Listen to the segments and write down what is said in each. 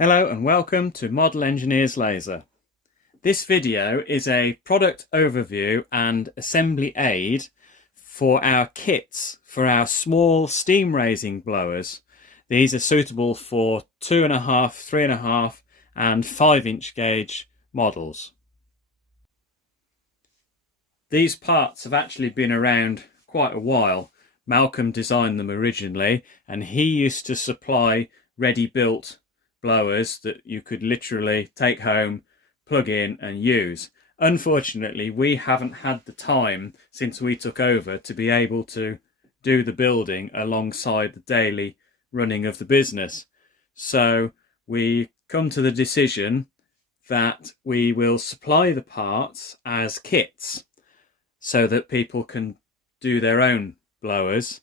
Hello and welcome to Model Engineer's Laser. This video is a product overview and assembly aid for our kits for our small steam raising blowers. These are suitable for 2.5, 3.5 and 5-inch gauge models. These parts have actually been around quite a while. Malcolm designed them originally and he used to supply ready-built blowers that you could literally take home, plug in and use. Unfortunately, we haven't had the time since we took over to be able to do the building alongside the daily running of the business. So we come to the decision that we will supply the parts as kits so that people can do their own blowers,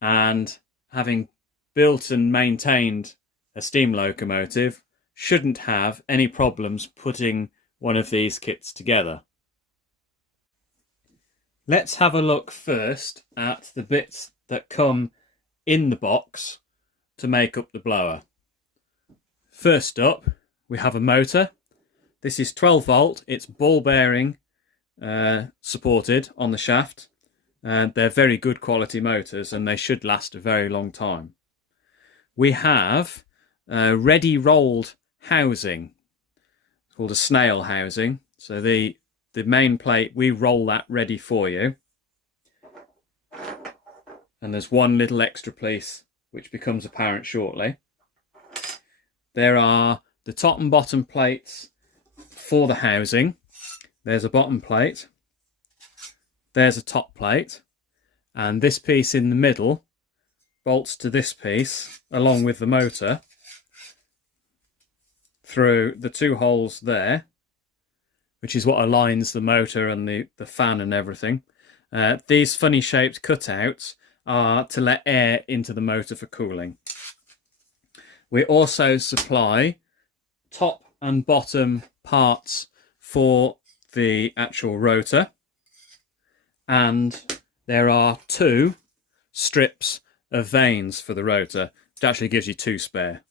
and having built and maintained a steam locomotive shouldn't have any problems putting one of these kits together. Let's have a look first at the bits that come in the box to make up the blower. First up, we have a motor. This is 12 volt, it's ball bearing supported on the shaft. They're very good quality motors and they should last a very long time. We have ready rolled housing. It's called a snail housing. So the main plate, we roll that ready for you. And there's one little extra piece which becomes apparent shortly. There are the top and bottom plates for the housing. There's a bottom plate. There's a top plate. And this piece in the middle bolts to this piece along with the motor through the two holes there, which is what aligns the motor and the fan and everything. These funny shaped cutouts are to let air into the motor for cooling. We also supply top and bottom parts for the actual rotor, and there are two strips of vanes for the rotor, which actually gives you two spare.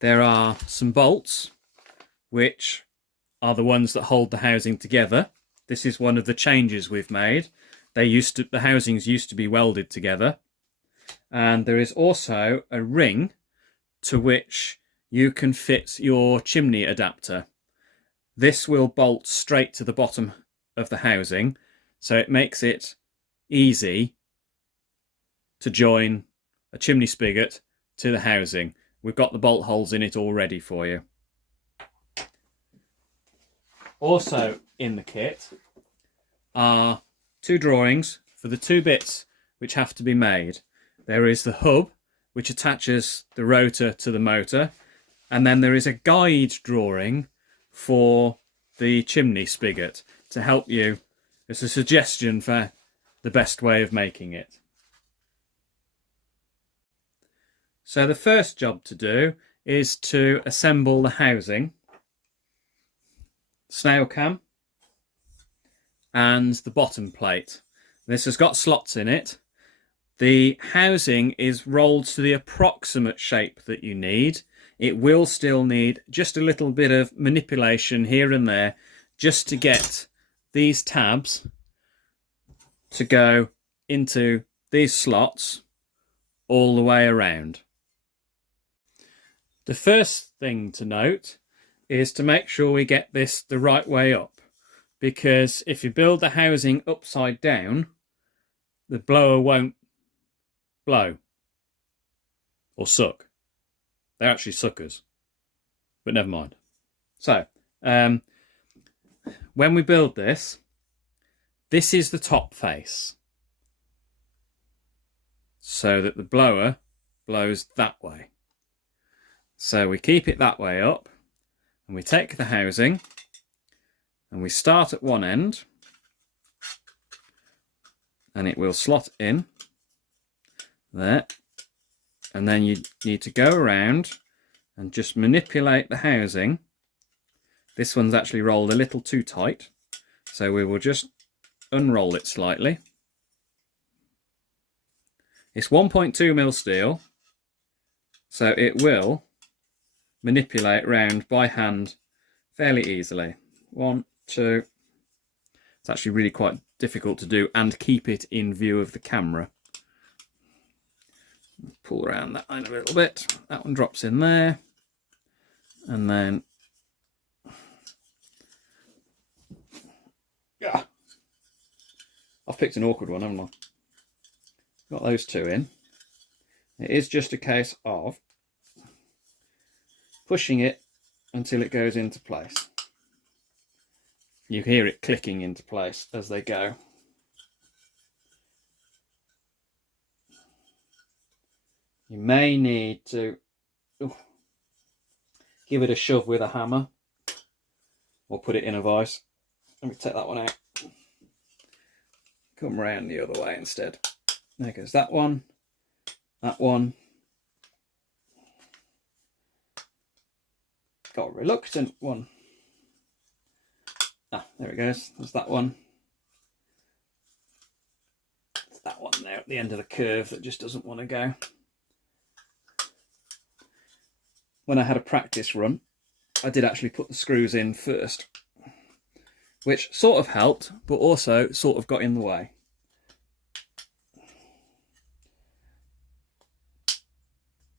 There are some bolts, which are the ones that hold the housing together. This is one of the changes we've made. The housings used to be welded together. And there is also a ring to which you can fit your chimney adapter. This will bolt straight to the bottom of the housing, so it makes it easy to join a chimney spigot to the housing. We've got the bolt holes in it already for you. Also in the kit are two drawings for the two bits which have to be made. There is the hub, which attaches the rotor to the motor, and then there is a guide drawing for the chimney spigot to help you. It's a suggestion for the best way of making it. So the first job to do is to assemble the housing, snail cam, and the bottom plate. This has got slots in it. The housing is rolled to the approximate shape that you need. It will still need just a little bit of manipulation here and there just to get these tabs to go into these slots all the way around. The first thing to note is to make sure we get this the right way up, because if you build the housing upside down, the blower won't blow or suck. They're actually suckers, but never mind. So when we build this is the top face, so that the blower blows that way. So we keep it that way up, and we take the housing and we start at one end, and it will slot in there, and then you need to go around and just manipulate the housing. This one's actually rolled a little too tight, so we will just unroll it slightly. It's 1.2mm steel, So it will manipulate round by hand fairly easily. 1, 2. It's actually really quite difficult to do and keep it in view of the camera. Pull around that line a little bit. That one drops in there. And then, yeah, I've picked an awkward one, haven't I? Got those two in. It is just a case of pushing it until it goes into place. You hear it clicking into place as they go. You may need to give it a shove with a hammer or put it in a vise. Let me take that one out. Come round the other way instead. There goes that one. That one. Got a reluctant one. Ah, there it goes. There's that one. There's that one there at the end of the curve that just doesn't want to go. When I had a practice run, I did actually put the screws in first, which sort of helped, but also sort of got in the way.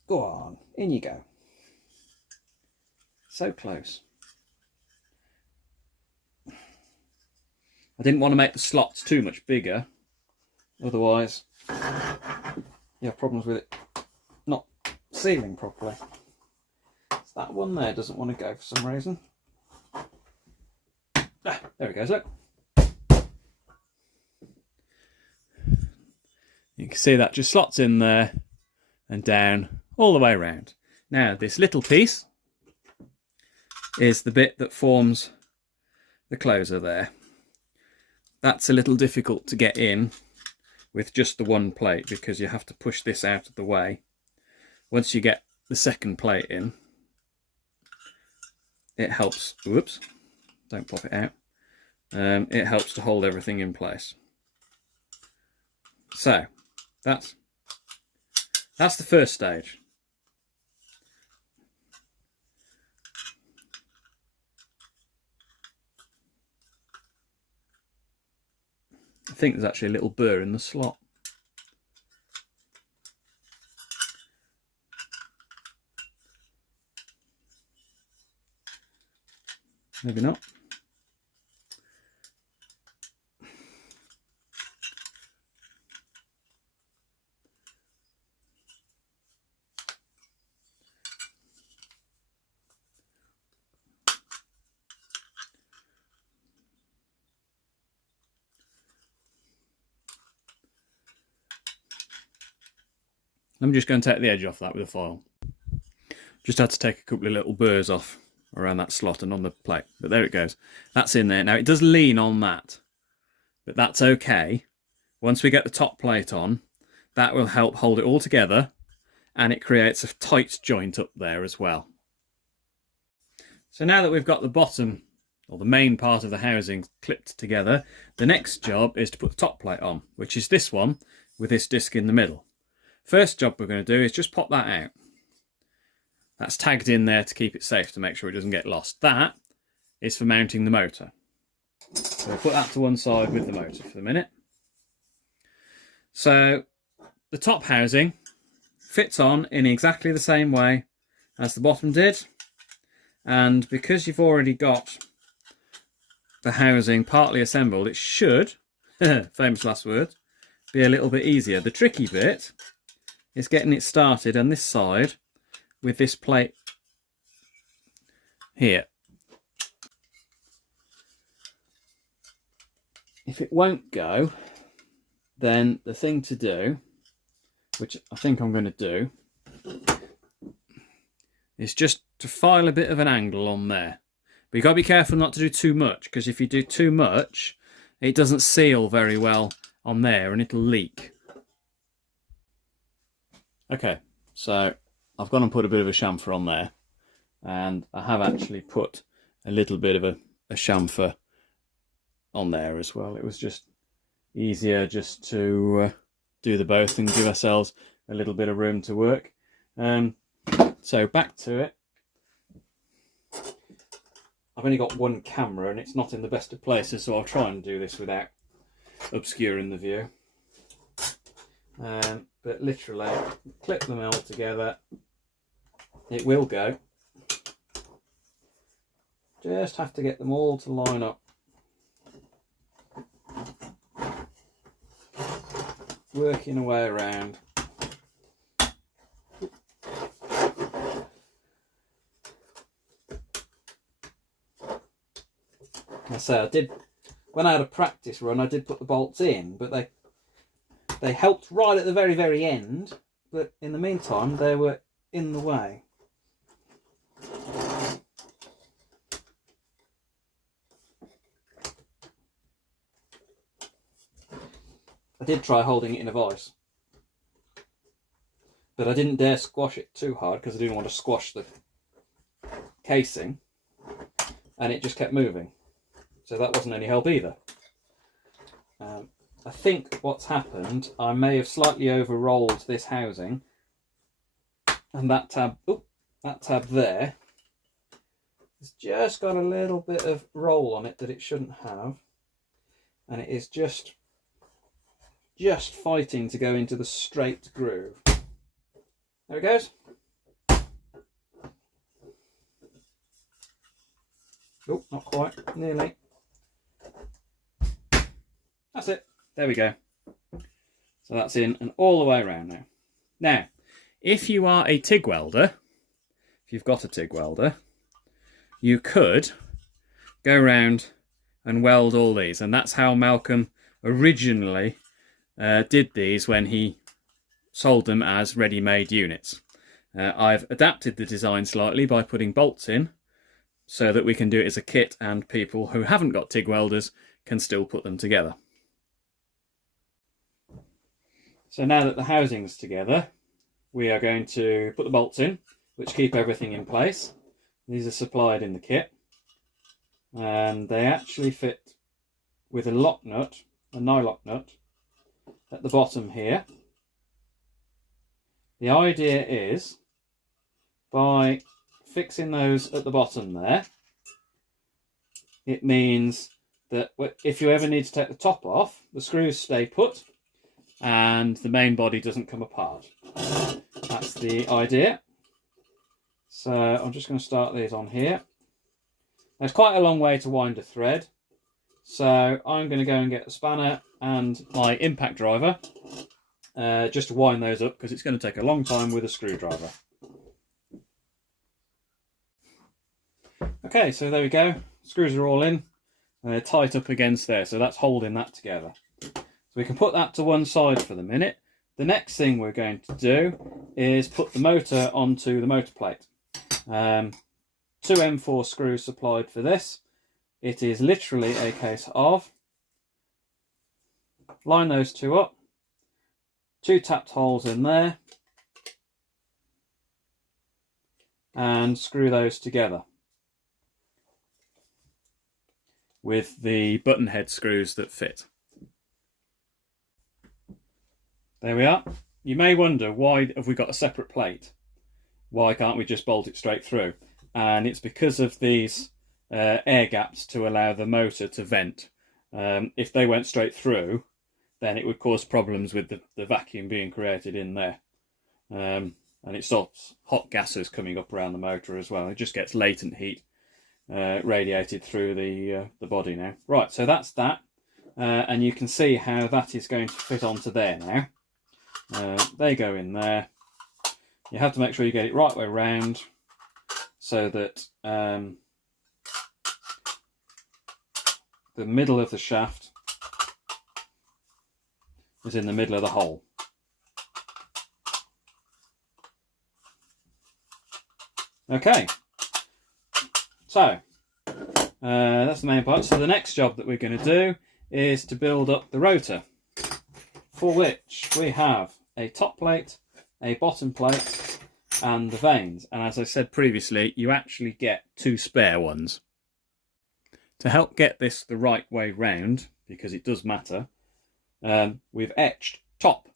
Go on, in you go. So close. I didn't want to make the slots too much bigger, otherwise you have problems with it not sealing properly. So that one there doesn't want to go for some reason. Ah, there it goes, look. You can see that just slots in there and down all the way around. Now this little piece is the bit that forms the closer there. That's a little difficult to get in with just the one plate because you have to push this out of the way. Once you get the second plate in, it helps, whoops, don't pop it out, it helps to hold everything in place. So that's the first stage. I think there's actually a little burr in the slot. Maybe not. I'm just going to take the edge off that with a file. Just had to take a couple of little burrs off around that slot and on the plate, but there it goes. That's in there. Now it does lean on that, but that's okay. Once we get the top plate on, that will help hold it all together, and it creates a tight joint up there as well. So now that we've got the bottom, or the main part of the housing, clipped together, the next job is to put the top plate on, which is this one with this disc in the middle. First job we're going to do is just pop that out. That's tagged in there to keep it safe, to make sure it doesn't get lost. That is for mounting the motor. So we'll put that to one side with the motor for the minute. So the top housing fits on in exactly the same way as the bottom did. And because you've already got the housing partly assembled, it should, famous last word, be a little bit easier. The tricky bit is getting it started on this side with this plate here. If it won't go, then the thing to do, which I think I'm going to do, is just to file a bit of an angle on there. But you've got to be careful not to do too much, because if you do too much, it doesn't seal very well on there and it'll leak. Okay, so I've gone and put a bit of a chamfer on there, and I have actually put a little bit of a chamfer on there as well. It was just easier just to do the both and give ourselves a little bit of room to work. So back to it. I've only got one camera and it's not in the best of places, so I'll try and do this without obscuring the view. But literally, clip them all together. It will go. Just have to get them all to line up. Working a way around. I say when I had a practice run, I did put the bolts in, but they helped right at the very, very end, but in the meantime they were in the way. I did try holding it in a vice, but I didn't dare squash it too hard because I didn't want to squash the casing, and it just kept moving. So that wasn't any help either. I think what's happened, I may have slightly over-rolled this housing, and that tab there has just got a little bit of roll on it that it shouldn't have, and it is just fighting to go into the straight groove. There it goes. Oh, not quite, nearly. That's it. There we go. So that's in and all the way around now. Now, if you are a TIG welder, if you've got a TIG welder, you could go around and weld all these. And that's how Malcolm originally did these when he sold them as ready-made units. I've adapted the design slightly by putting bolts in so that we can do it as a kit and people who haven't got TIG welders can still put them together. So now that the housing's together, we are going to put the bolts in, which keep everything in place. These are supplied in the kit, and they actually fit with a lock nut, a nylock nut, at the bottom here. The idea is, by fixing those at the bottom there, it means that if you ever need to take the top off, the screws stay put and the main body doesn't come apart. That's the idea. So I'm just going to start these on here. There's quite a long way to wind a thread, so I'm going to go and get a spanner and my impact driver just to wind those up, because it's going to take a long time with a screwdriver. Okay, so there we go. Screws are all in. They're tight up against there, so that's holding that together. So we can put that to one side for the minute. The next thing we're going to do is put the motor onto the motor plate. 2 M4 screws supplied for this. It is literally a case of line those two up, 2 tapped holes in there, and screw those together with the button head screws that fit. There we are. You may wonder, why have we got a separate plate? Why can't we just bolt it straight through? And it's because of these air gaps to allow the motor to vent. If they went straight through, then it would cause problems with the vacuum being created in there. And it stops hot gases coming up around the motor as well. It just gets latent heat radiated through the body now. Right, so that's that. And you can see how that is going to fit onto there now. They go in there. You have to make sure you get it right way round so that the middle of the shaft is in the middle of the hole. Okay, so that's the main part. So the next job that we're going to do is to build up the rotor, for which we have a top plate, a bottom plate, and the vanes. And as I said previously, you actually get 2 spare ones. To help get this the right way round, because it does matter, we've etched top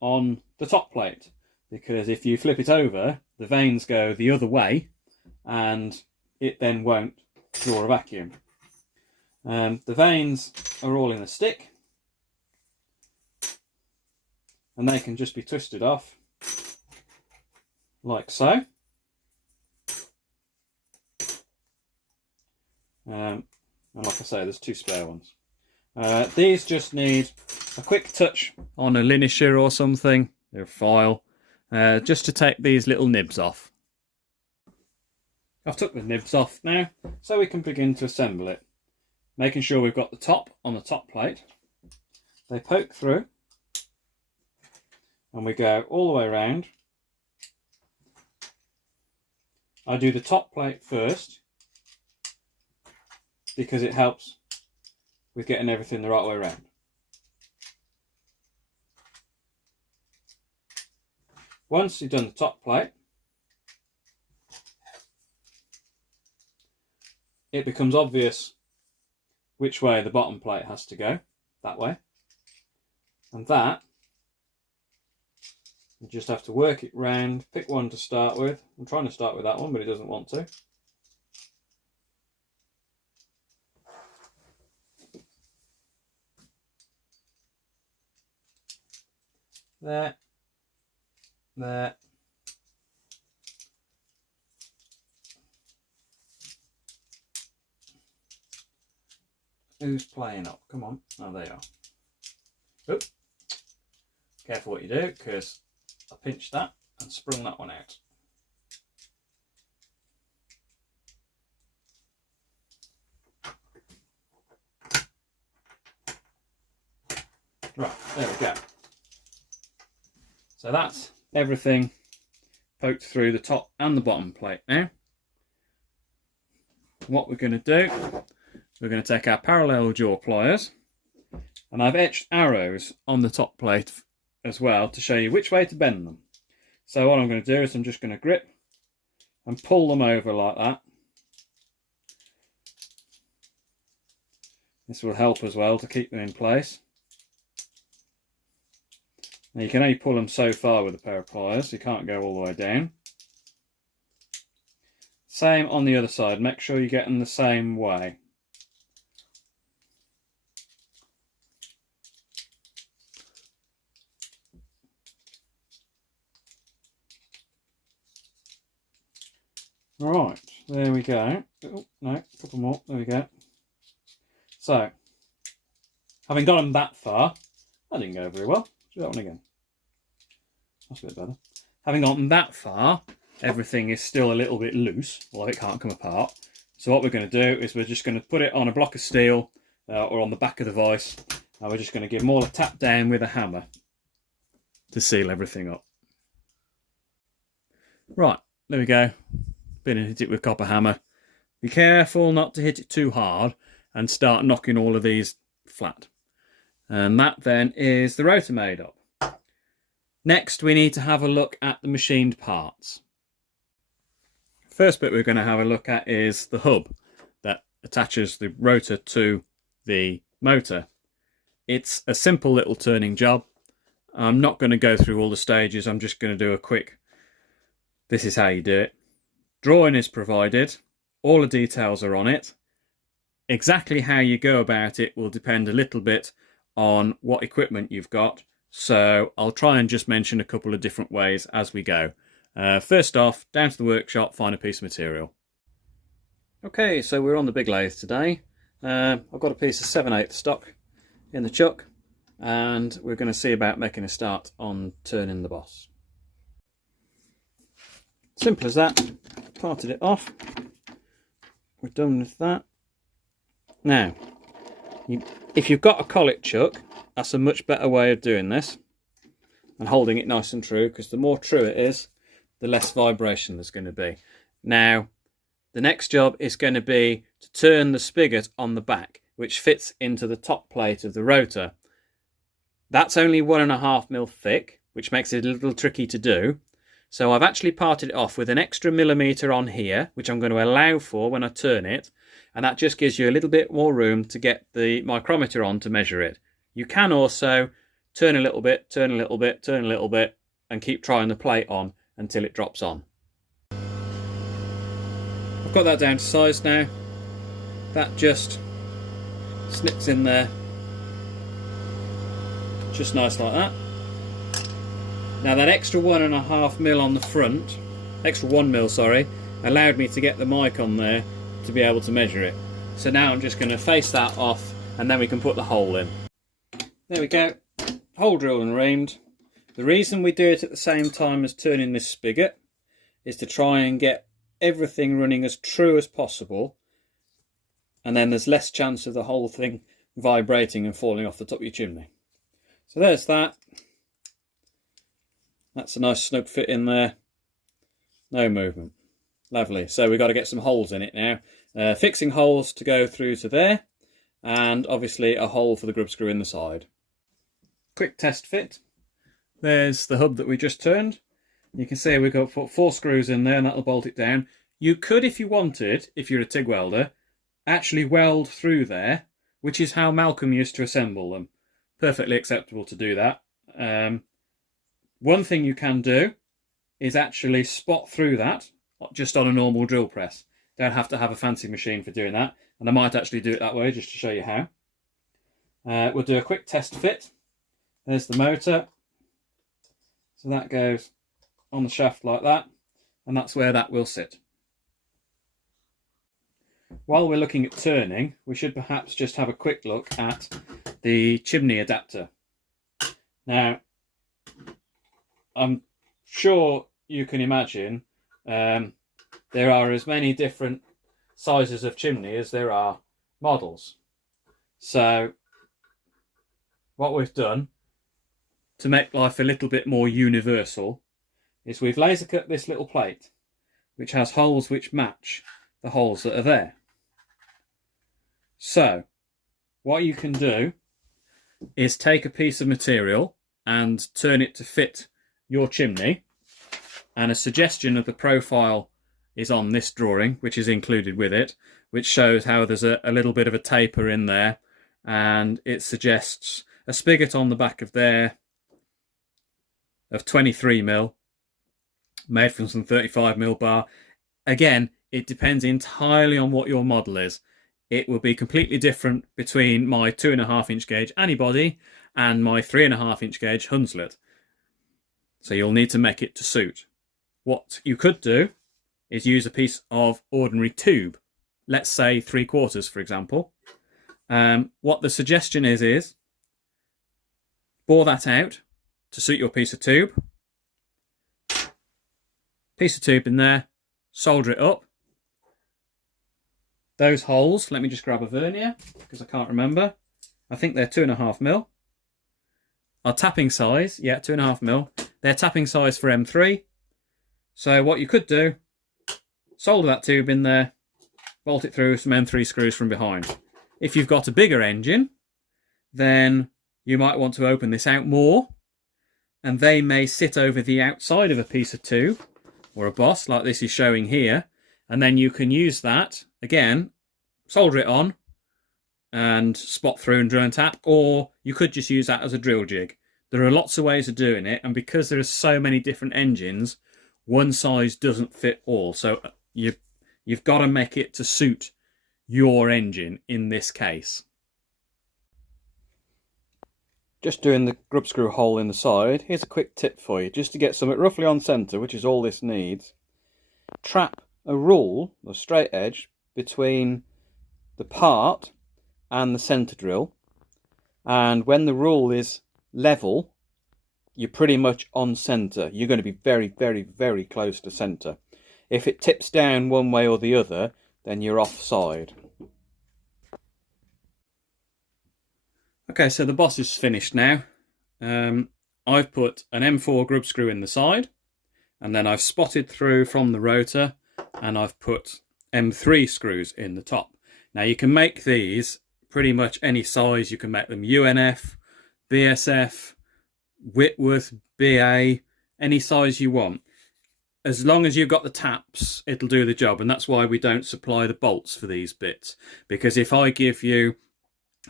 on the top plate. because if you flip it over, the vanes go the other way and it then won't draw a vacuum. The vanes are all in a stick and they can just be twisted off like so. And like I say, there's 2 spare ones. These just need a quick touch on a linisher or something, or a file, just to take these little nibs off. I've took the nibs off now, so we can begin to assemble it. Making sure we've got the top on the top plate. They poke through, and we go all the way around. I do the top plate first, because it helps with getting everything the right way around. Once you've done the top plate, it becomes obvious which way the bottom plate has to go, that way. And that, you just have to work it round, pick one to start with. I'm trying to start with that one, but it doesn't want to. There, there. Who's playing up? Come on. Oh, there you are. Oop. Careful what you do, because I pinched that and sprung that one out. Right, there we go. So that's everything poked through the top and the bottom plate now. What we're going to do, we're going to take our parallel jaw pliers, and I've etched arrows on the top plate as well to show you which way to bend them. So what I'm going to do is I'm just going to grip and pull them over like that. This will help as well to keep them in place. Now you can only pull them so far with a pair of pliers, you can't go all the way down. Same on the other side, make sure you get them the same way. Right, there we go. Oh, no, a couple more, there we go. So, having got them that far, that didn't go very well. Do that one again. That's a bit better. Having gotten that far, everything is still a little bit loose, although it can't come apart. So what we're going to do is we're just going to put it on a block of steel or on the back of the vise, and we're just going to give them all a tap down with a hammer to seal everything up. Right, there we go. Been and hit it with copper hammer. Be careful not to hit it too hard and start knocking all of these flat. And that then is the rotor made up. Next, we need to have a look at the machined parts. First bit we're going to have a look at is the hub that attaches the rotor to the motor. It's a simple little turning job. I'm not going to go through all the stages. I'm just going to do a quick, this is how you do it. Drawing is provided. All the details are on it. Exactly how you go about it will depend a little bit on what equipment you've got. So I'll try and just mention a couple of different ways as we go. First off, down to the workshop, find a piece of material. Okay, so we're on the big lathe today. I've got a piece of 7/8 stock in the chuck, and we're going to see about making a start on turning the boss. Simple as that. Parted it off. We're done with that. Now, if you've got a collet chuck, that's a much better way of doing this and holding it nice and true, because the more true it is, the less vibration there's going to be. Now, the next job is going to be to turn the spigot on the back, which fits into the top plate of the rotor. That's only 1.5mm thick, which makes it a little tricky to do. So I've actually parted it off with an extra millimetre on here, which I'm going to allow for when I turn it. And that just gives you a little bit more room to get the micrometer on to measure it. You can also turn a little bit, turn a little bit, turn a little bit, and keep trying the plate on until it drops on. I've got that down to size now. That just slips in there, just nice like that. Now that extra 1.5 mil on the front, extra 1 mil, sorry, allowed me to get the mic on there to be able to measure it. So now I'm just going to face that off and then we can put the hole in. There we go, hole drilled and reamed. The reason we do it at the same time as turning this spigot is to try and get everything running as true as possible, and then there's less chance of the whole thing vibrating and falling off the top of your chimney. So there's that. That's a nice snug fit in there. No movement. Lovely. So we've got to get some holes in it now. Fixing holes to go through to there, and obviously a hole for the grub screw in the side. Quick test fit. There's the hub that we just turned. You can see we've got 4 screws in there and that'll bolt it down. You could, if you wanted, if you're a TIG welder, actually weld through there, which is how Malcolm used to assemble them. Perfectly acceptable to do that. One thing you can do is actually spot through that just on a normal drill press. Don't have to have a fancy machine for doing that, and I might actually do it that way just to show you how. We'll do a quick test fit. There's the motor. So that goes on the shaft like that, and that's where that will sit. While we're looking at turning, we should perhaps just have a quick look at the chimney adapter. Now, I'm sure you can imagine there are as many different sizes of chimney as there are models. So what we've done to make life a little bit more universal is we've laser cut this little plate, which has holes which match the holes that are there. So what you can do is take a piece of material and turn it to fit your chimney, and a suggestion of the profile is on this drawing, which is included with it, which shows how there's a little bit of a taper in there, and it suggests a spigot on the back of there of 23 mil, made from some 35 mil bar. Again, it depends entirely on what your model is. It will be completely different between my 2.5 inch gauge Anybody and my 3.5 inch gauge Hunslet. So you'll need to make it to suit. What you could do is use a piece of ordinary tube, let's say 3/4, for example. What the suggestion is bore that out to suit your piece of tube. Piece of tube in there, solder it up. Those holes, let me just grab a vernier because I can't remember. I think they're 2.5 mil. Our tapping size, yeah, 2.5 mil. They're tapping size for M3. So what you could do, solder that tube in there, bolt it through some M3 screws from behind. If you've got a bigger engine, then you might want to open this out more, and they may sit over the outside of a piece of tube or a boss like this is showing here, and then you can use that again, solder it on and spot through and drill and tap, or you could just use that as a drill jig. There are lots of ways of doing it, and because there are so many different engines, one size doesn't fit all. So you've got to make it to suit your engine in this case. Just doing the grub screw hole in the side, here's a quick tip for you, just to get something roughly on centre, which is all this needs. Trap a rule, or straight edge, between the part and the centre drill, and when the rule is level, you're pretty much on centre. You're going to be very, very, very close to centre. If it tips down one way or the other, then you're offside. Okay, so the boss is finished now. I've put an M4 grub screw in the side, and then I've spotted through from the rotor, and I've put M3 screws in the top. Now you can make these pretty much any size. You can make them UNF, BSF, Whitworth, BA, any size you want. As long as you've got the taps, it'll do the job, and that's why we don't supply the bolts for these bits. Because if I give you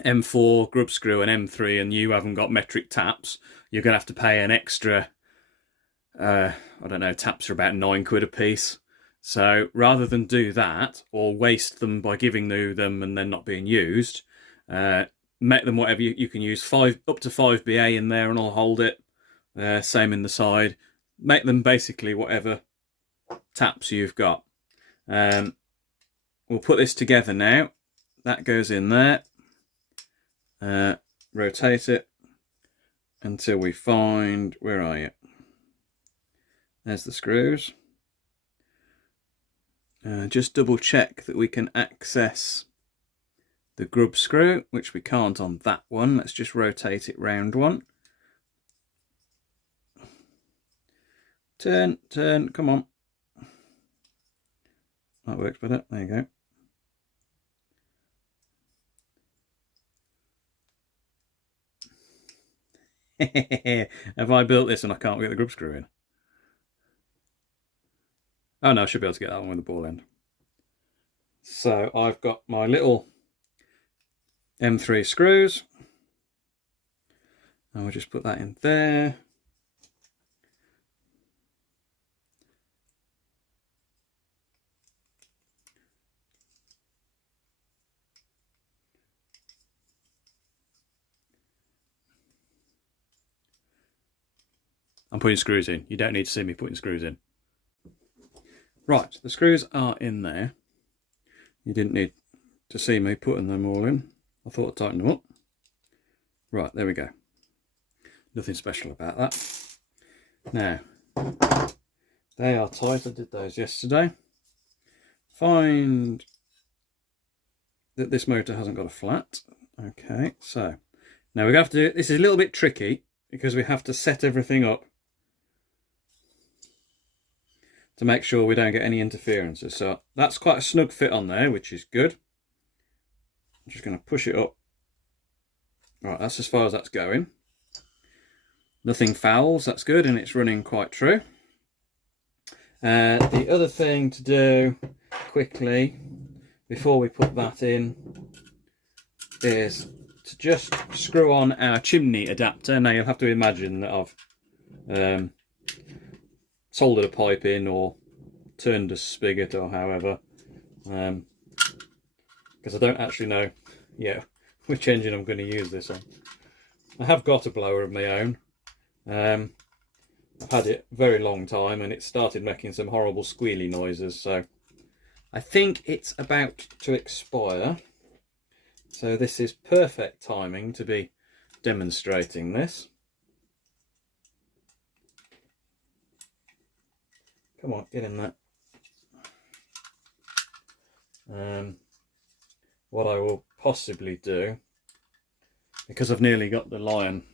M4 grub screw and M3 and you haven't got metric taps, you're going to have to pay an extra I don't know, taps are about £9 a piece. So rather than do that or waste them by giving them and then not being used, make them whatever you can use, up to 5BA in there and I'll hold it. Same in the side. Make them basically whatever taps you've got. We'll put this together now. That goes in there. Rotate it until we find, where are you? There's the screws. Just double check that we can access the grub screw, which we can't on that one. Let's just rotate it round one. Turn, come on. That works better, there you go. Have I built this and I can't get the grub screw in? Oh no, I should be able to get that one with the ball end. So I've got my little M3 screws, and we'll just put that in there. I'm putting screws in. You don't need to see me putting screws in. Right, the screws are in there. You didn't need to see me putting them all in. I thought I'd tighten them up. Right, there we go. Nothing special about that. Now, they are tight. I did those yesterday. Find that this motor hasn't got a flat. Okay, so now we have to do it. This is a little bit tricky because we have to set everything up to make sure we don't get any interferences. So that's quite a snug fit on there, which is good. I'm just going to push it up. Right, that's as far as that's going. Nothing fouls, that's good, and it's running quite true. The other thing to do quickly before we put that in is to just screw on our chimney adapter. Now you'll have to imagine that I've soldered a pipe in or turned a spigot or however, because I don't actually know which engine I'm going to use this on. I have got a blower of my own. I've had it a very long time and it started making some horrible squealy noises, so I think it's about to expire. So this is perfect timing to be demonstrating this. Come on, get in there. What I will possibly do, because I've nearly got the Lion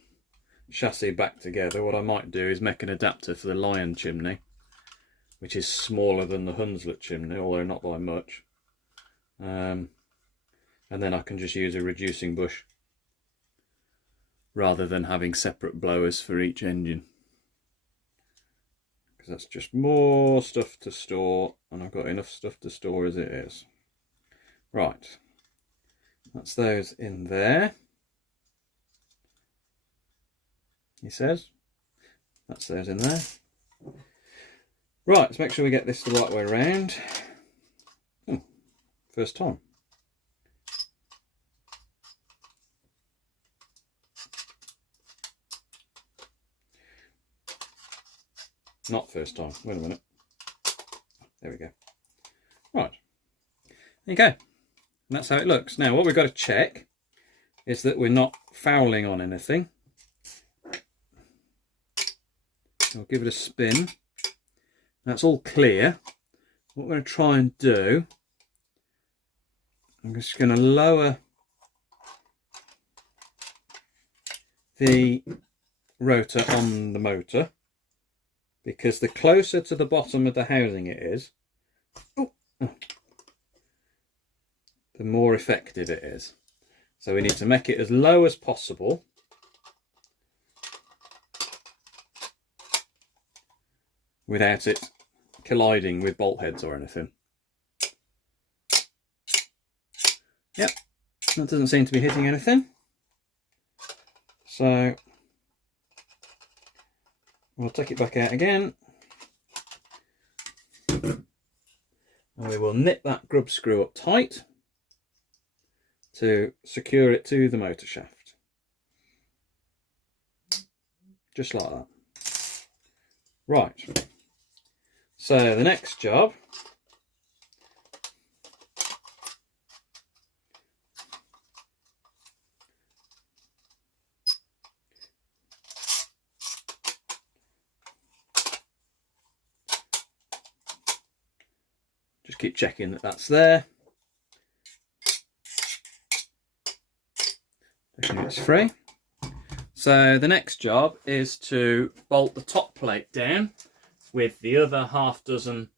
chassis back together, what I might do is make an adapter for the Lion chimney, which is smaller than the Hunslet chimney, although not by much. And then I can just use a reducing bush rather than having separate blowers for each engine, because that's just more stuff to store, and I've got enough stuff to store as it is. Right, that's those in there, he says. That's those in there. Right, let's make sure we get this the right way around. First time. Not first time. Wait a minute. There we go. Right. There you go. And that's how it looks. Now, what we've got to check is that we're not fouling on anything. I'll give it a spin. That's all clear. What we're going to try and do, I'm just going to lower the rotor on the motor, because the closer to the bottom of the housing it is, the more effective it is. So we need to make it as low as possible. Without it colliding with bolt heads or anything. Yep, that doesn't seem to be hitting anything. So We'll take it back out again. And we will nip that grub screw up tight to secure it to the motor shaft. Just like that. Right. So the next job just keep checking that that's there. Checking it's free. So the next job is to bolt the top plate down with the other half dozen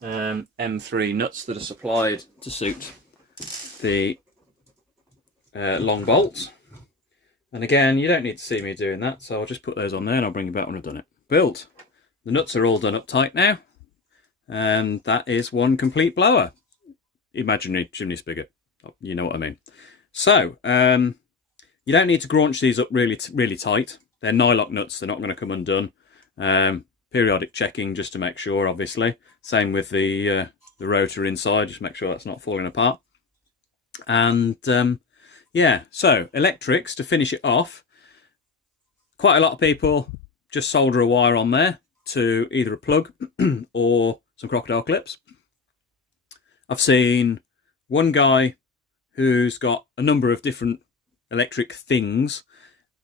M3 nuts that are supplied to suit the long bolts. And again, you don't need to see me doing that, so I'll just put those on there and I'll bring you back when I've done it. Built. The nuts are all done up tight now, and that is one complete blower. Imaginary chimney spigot, you know what I mean. So you don't need to graunch these up really tight. They're nylock nuts, they're not going to come undone. Periodic checking just to make sure, obviously. Same with the rotor inside, just make sure that's not falling apart. And yeah, so electrics to finish it off. Quite a lot of people just solder a wire on there to either a plug or some crocodile clips. I've seen one guy who's got a number of different electric things,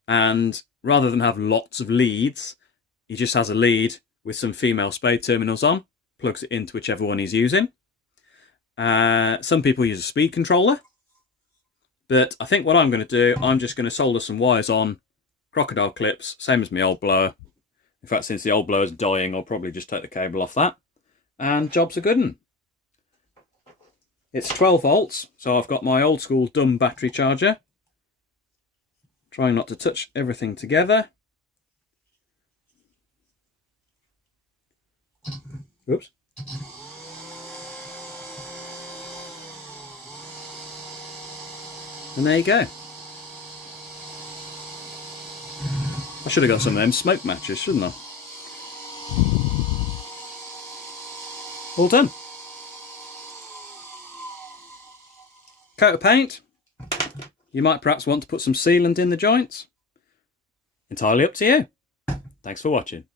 and rather than have lots of leads, he just has a lead with some female spade terminals on, plugs it into whichever one he's using. Some people use a speed controller, but I think what I'm going to do, I'm just going to solder some wires on, crocodile clips, same as my old blower. In fact, since the old blower's dying, I'll probably just take the cable off that, and job's a good one. It's 12 volts, so I've got my old school dumb battery charger. Trying not to touch everything together. Oops. And there you go. I should have got some of them smoke matches, shouldn't I? All done. Coat of paint. You might perhaps want to put some sealant in the joints. Entirely up to you. Thanks for watching.